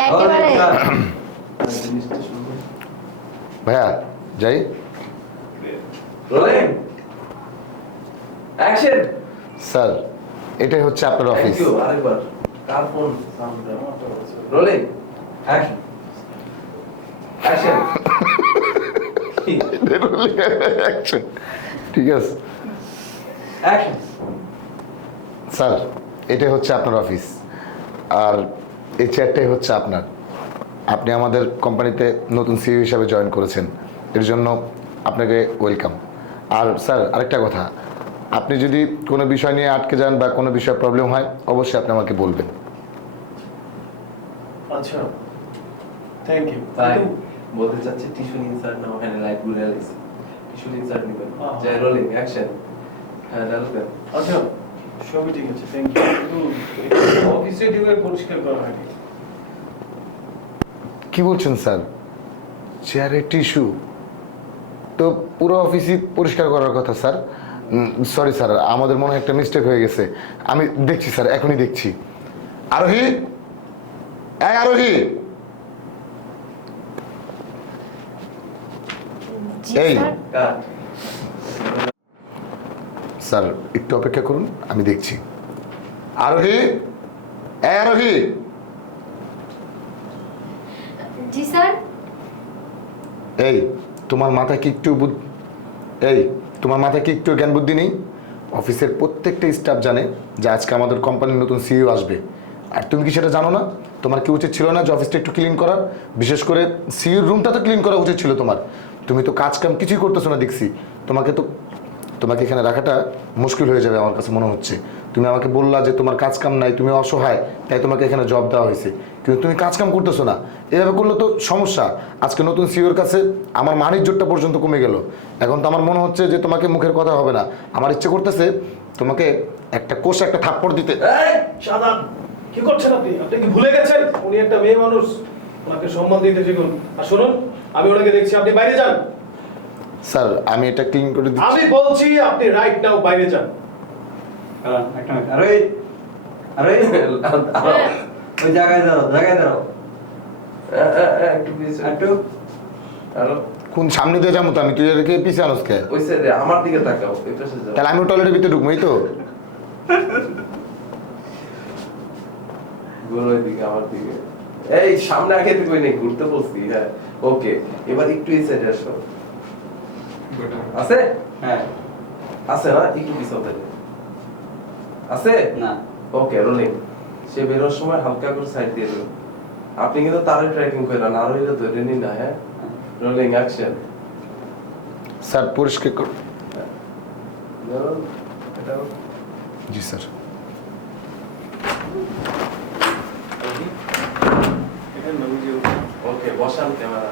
একেবারে ভাইয়া যাই। Rolling action. স্যার এটাই হচ্ছে আপনার অফিস। Thank you. আরেকবার কার phone sound rolling action action. ঠিক আছে অ্যাকশন। স্যার এটাই হচ্ছে আপনার অফিস, আর এই চেয়ারটাই হচ্ছে আপনার। আপনি আমাদের কোম্পানিতে নতুন সিইও হিসাবে জয়েন করেছেন, এর জন্য আপনাকে ওয়েলকাম। আর স্যার আরেকটা কথা, আপনি যদি কোনো বিষয় নিয়ে আটকে যান বা কোনো বিষয়ে প্রবলেম হয় অবশ্যই আপনি আমাকে বলবেন। আচ্ছা থ্যাংক ইউ। তাই বলতে চাচ্ছি টিস্যু ইনসার্ট নাও হ্যান্ড লাইট গুলো রিয়েলাইজ টিস্যু ইনসার্ট নিবেন। জয় রোলিং অ্যাকশন। হ্যাঁ ডালবে। আচ্ছা সবই ঠিক আছে থ্যাংক ইউ। কিন্তু অফিসে ঢুকে পরিষ্কার করা হয়নি। কি বলছেন স্যার? চেয়ারে টিস্যু? তো পুরো অফিসই পরিষ্কার করার কথা স্যার। সরি স্যার, আমাদের মনে হয় একটা মিস্টেক হয়ে গেছে। আমি দেখছি স্যার, এখনই দেখছি। আরোহী, এই আরোহী, জি এই। স্যার। কাট। স্যার একটু অপেক্ষা করুন, আমি দেখছি। আরোহী, এই আরোহী, জি স্যার। এই তোমার মাথায় কি একটু এই তোমার মাথায় কি একটু জ্ঞান বুদ্ধি নেই? অফিসের প্রত্যেকটা স্টাফ জানে যে আজকে আমাদের কোম্পানির নতুন সিইও আসবে, আর তুমি কি সেটা জানো না? তোমার কি উচিত ছিল না যে অফিসটা একটু ক্লিন করার? বিশেষ করে সিইওর রুমটা তো ক্লিন করা উচিত ছিল তোমার। তুমি তো কাজ কাম কিছুই করতেছো না দেখছি। তোমাকে এখানে রাখাটা মুশকিল হয়ে যাবে আমার কাছে মনে হচ্ছে। তুমি আমাকে বললা যে তোমার কাজ কাম নাই, তুমি অসহায়, তাই তোমাকে এখানে জব দেওয়া হয়েছে, কিন্তু তুমি কাজ কাম করতেছো না। এভাবে করলে তো সমস্যা। আজকে নতুন সিইওর কাছে আমার মানিজ্যটা পর্যন্ত কমে গেল। এখন তো আমার মনে হচ্ছে যে তোমাকে মুখের কথা হবে না। আমার ইচ্ছে করতেছে তোমাকে একটা কোষে একটা থাপ্পড় দিতে। এই শাদাব কি করছেন আপনি? আপনি কি ভুলে গেছেন উনি একটা মেয়ে মানুষ? ওনাকে সম্মান দিতে শিখুন। আর শুনুন আমি ওনাকে দেখছি, আপনি বাইরে যান। স্যার আমি এটা ক্লিন করে দিচ্ছি। আমি বলছি আপনি রাইট নাও বাইরে যান। একটা মিনিট। আরে আরে ওই জায়গায় দাঁড়াও। একটু পিছে একটু আরো কোন সামনে দিয়ে যাবো তো আমি, তুই এদিকে পিছিয়ে আনস কে? ওই সাইডে আমার দিকে তাকাও, এই পাশে যাও। তাহলে আমি টয়লেটের ভিতরে ঢুকবোই তো। ঘুরো এদিকে আমার দিকে। এই সামনে আগে তো কই নেই, ঘুরতে বলছি। হ্যাঁ ওকে, এবার একটু এই সাইডে আসো। আছে? হ্যাঁ আছে না? একটু পিছনে আছে না ওকে রোলিং। সে বেরোর সময় হালকা করে সাইড দিয়ে দেবেন। আপনি কিন্তু তারে ট্র্যাকিং করেন, আর হইলে ধরে নিন না। হ্যাঁ রোলিং অ্যাকশন। স্যার পরিষ্কার করুন। এটা জি স্যার। এখানে নবীজি ওকে বসান ক্যামেরা।